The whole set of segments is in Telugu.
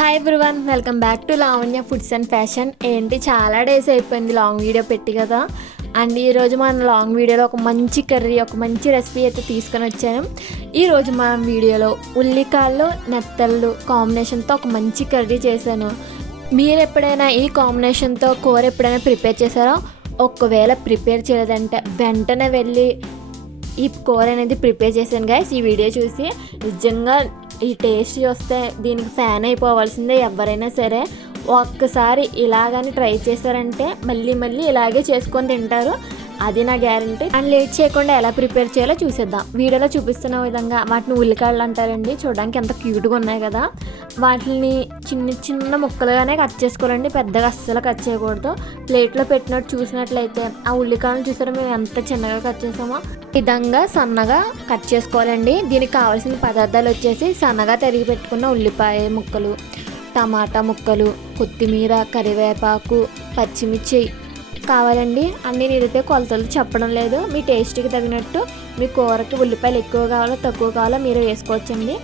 Hi everyone, welcome back to Lavanya foods and fashion. ఏంటి చాలా డేస్ అయిపోయింది లాంగ్ వీడియో పెట్టి కదా. అండ్ ఈరోజు మన లాంగ్ వీడియోలో ఒక మంచి కర్రీ, ఒక మంచి రెసిపీ అయితే తీసుకొని వచ్చాను. ఈరోజు మన వీడియోలో ఉల్లికాయలు నెత్తళ్ళు కాంబినేషన్తో ఒక మంచి కర్రీ చేశాను. మీరు ఎప్పుడైనా ఈ కాంబినేషన్తో కూర ఎప్పుడైనా ప్రిపేర్ చేశారో? ఒకవేళ ప్రిపేర్ చేయలేదంటే వెంటనే వెళ్ళి ఈ కూర అనేది ప్రిపేర్ చేశాను గైస్. ఈ వీడియో చూసి నిజంగా ఈ టేస్ట్ చూస్తే దీనికి ఫ్యాన్ అయిపోవాల్సిందే ఎవరైనా సరే. ఒక్కసారి ఇలాగని ట్రై చేశారంటే మళ్ళీ మళ్ళీ ఇలాగే చేసుకొని తింటారు, అది నా గ్యారంటీ. అండ్ లేట్ చేయకుండా ఎలా ప్రిపేర్ చేయాలో చూసేద్దాం. వీడియోలో చూపిస్తున్న విధంగా వాటిని ఉల్లికాయలు అంటారండి. చూడడానికి ఎంత క్యూట్గా ఉన్నాయి కదా. వాటిని చిన్న చిన్న ముక్కలుగానే కట్ చేసుకోవాలండి, పెద్దగా అస్సలు కట్ చేయకూడదు. ప్లేట్లో పెట్టినట్టు చూసినట్లయితే ఆ ఉల్లికాయలను చూసారా మేము ఎంత చిన్నగా కట్ చేసామో విధంగా సన్నగా కట్ చేసుకోవాలండి. దీనికి కావాల్సిన పదార్థాలు వచ్చేసి సన్నగా తరిగి పెట్టుకున్న ఉల్లిపాయ ముక్కలు, టమాటా ముక్కలు, కొత్తిమీర, కరివేపాకు, పచ్చిమిర్చి కావాలండి. అన్నీ నేనైతే కొలతలు చెప్పడం లేదు, మీ టేస్ట్కి తగినట్టు మీ కూరకి ఉల్లిపాయలు ఎక్కువ కావాలో తక్కువ కావాలో మీరు వేసుకోవచ్చండి.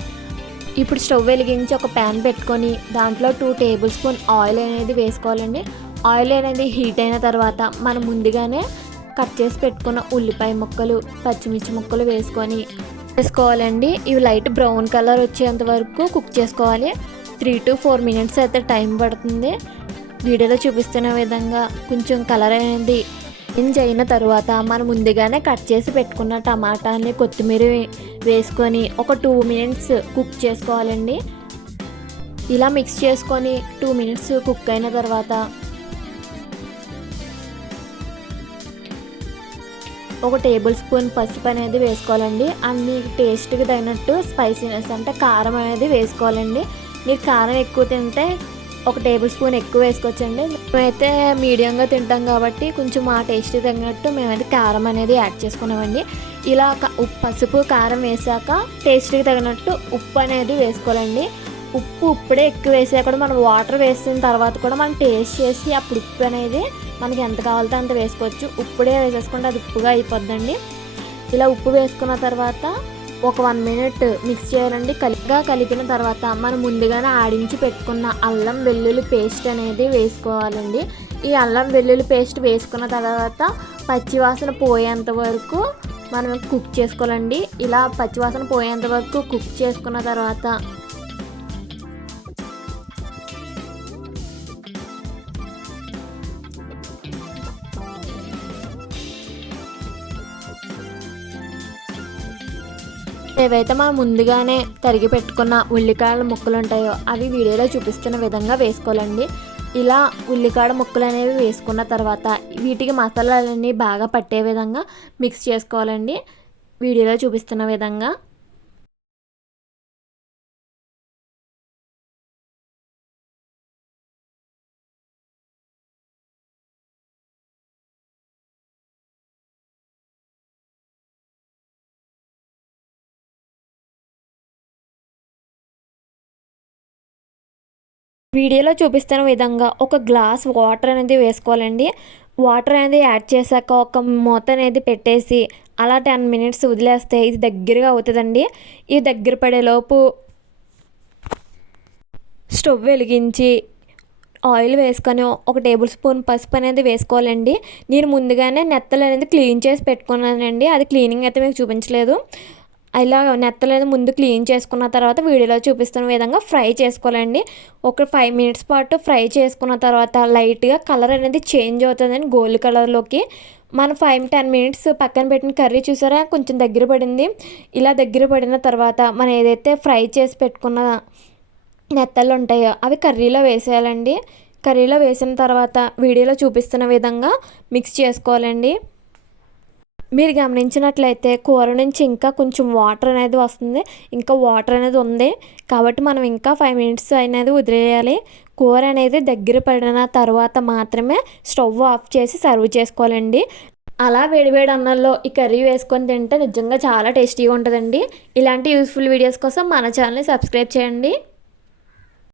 ఇప్పుడు స్టవ్ వెలిగించి ఒక ప్యాన్ పెట్టుకొని దాంట్లో 2 టేబుల్ స్పూన్ ఆయిల్ అనేది వేసుకోవాలండి. ఆయిల్ అనేది హీట్ అయిన తర్వాత మనం ముందుగానే కట్ చేసి పెట్టుకున్న ఉల్లిపాయ ముక్కలు, పచ్చిమిర్చి ముక్కలు వేసుకోవాలండి. ఇవి లైట్ బ్రౌన్ కలర్ వచ్చేంత వరకు కుక్ చేసుకోవాలి. 3 to 4 minutes అయితే టైం పడుతుంది. వీడియోలో చూపిస్తున్న విధంగా కొంచెం కలర్ అనేది చేంజ్ అయిన తర్వాత మనం ముందుగానే కట్ చేసి పెట్టుకున్న టమాటాని, కొత్తిమీర వేసుకొని ఒక 2 minutes కుక్ చేసుకోవాలండి. ఇలా మిక్స్ చేసుకొని 2 minutes కుక్ అయిన తర్వాత ఒక టేబుల్ స్పూన్ పసుపు అనేది వేసుకోవాలండి. అండ్ మీకు టేస్ట్కి తగినట్టు స్పైసీనెస్ అంటే కారం అనేది వేసుకోవాలండి. మీరు కారం ఎక్కువ తింటే ఒక టేబుల్ స్పూన్ ఎక్కువ వేసుకోవచ్చండి. మేమైతే మీడియంగా తింటాం కాబట్టి కొంచెం మా టేస్ట్కి తగినట్టు మేమైతే కారం అనేది యాడ్ చేసుకున్నామండి. ఇలా పసుపు కారం వేసాక టేస్ట్కి తగినట్టు ఉప్పు అనేది వేసుకోవాలండి. ఉప్పు ఇప్పుడే ఎక్కువ వేసా కూడా మనం వాటర్ వేసిన తర్వాత కూడా మనం టేస్ట్ చేసి అప్పుడు ఉప్పు అనేది మనకి ఎంత కావాలితే అంత వేసుకోవచ్చు. ఉప్పుడే వేసేసుకుంటే అది ఉప్పుగా అయిపోద్దండి. ఇలా ఉప్పు వేసుకున్న తర్వాత ఒక 1 minute మిక్స్ చేయాలండి. కలిపిన తర్వాత మనం ముందుగానే ఆడించి పెట్టుకున్న అల్లం వెల్లుల్లి పేస్ట్ అనేది వేసుకోవాలండి. ఈ అల్లం వెల్లుల్లి పేస్ట్ వేసుకున్న తర్వాత పచ్చివాసన పోయేంత వరకు మనం కుక్ చేసుకోవాలండి. ఇలా పచ్చివాసన పోయేంత వరకు కుక్ చేసుకున్న తర్వాత ఏవైతే మనం ముందుగానే తరిగి పెట్టుకున్న ఉల్లికాయల ముక్కలు ఉంటాయో అవి వీడియోలో చూపిస్తున్న విధంగా వేసుకోవాలండి. ఇలా ఉల్లికాయ ముక్కలు అనేవి వేసుకున్న తర్వాత వీటికి మసాలాలన్నీ బాగా పట్టే విధంగా మిక్స్ చేసుకోవాలండి వీడియోలో చూపిస్తున్న విధంగా. వీడియోలో చూపిస్తున్న విధంగా ఒక గ్లాస్ వాటర్ అనేది వేసుకోవాలండి. వాటర్ అనేది యాడ్ చేశాక ఒక మూత అనేది పెట్టేసి అలా 10 minutes వదిలేస్తే ఇది దగ్గరగా అవుతుందండి. ఈ దగ్గర పడేలోపు స్టవ్ వెలిగించి ఆయిల్ వేసుకొని ఒక టేబుల్ స్పూన్ పసుపు అనేది వేసుకోవాలండి. నేను ముందుగానే నెత్తలు అనేది క్లీన్ చేసి పెట్టుకున్నానండి, అది క్లీనింగ్ అయితే మీకు చూపించలేదు. ఇలా నెత్తలేదు ముందు క్లీన్ చేసుకున్న తర్వాత వీడియోలో చూపిస్తున్న విధంగా ఫ్రై చేసుకోవాలండి. ఒక 5 minutes పాటు ఫ్రై చేసుకున్న తర్వాత లైట్గా కలర్ అనేది చేంజ్ అవుతుందండి గోల్డ్ కలర్లోకి. మనం 5-10 minutes పక్కన పెట్టిన కర్రీ చూసారా కొంచెం దగ్గర పడింది. ఇలా దగ్గర పడిన తర్వాత మనం ఏదైతే ఫ్రై చేసి పెట్టుకున్న నెత్తలు ఉంటాయో అవి కర్రీలో వేసేయాలండి. కర్రీలో వేసిన తర్వాత వీడియోలో చూపిస్తున్న విధంగా మిక్స్ చేసుకోవాలండి. మీరు గమనించినట్లయితే కూర నుంచి ఇంకా కొంచెం వాటర్ అనేది వస్తుంది, ఇంకా వాటర్ అనేది ఉంది కాబట్టి మనం ఇంకా 5 minutes అనేది వదిలేయాలి. కూర అనేది దగ్గర పడిన తర్వాత మాత్రమే స్టవ్ ఆఫ్ చేసి సర్వ్ చేసుకోవాలండి. అలా వేడివేడి అన్నంలో ఈ కర్రీ వేసుకొని తింటే నిజంగా చాలా టేస్టీగా ఉంటుందండి. ఇలాంటి యూస్ఫుల్ వీడియోస్ కోసం మన ఛానల్ని సబ్స్క్రైబ్ చేయండి.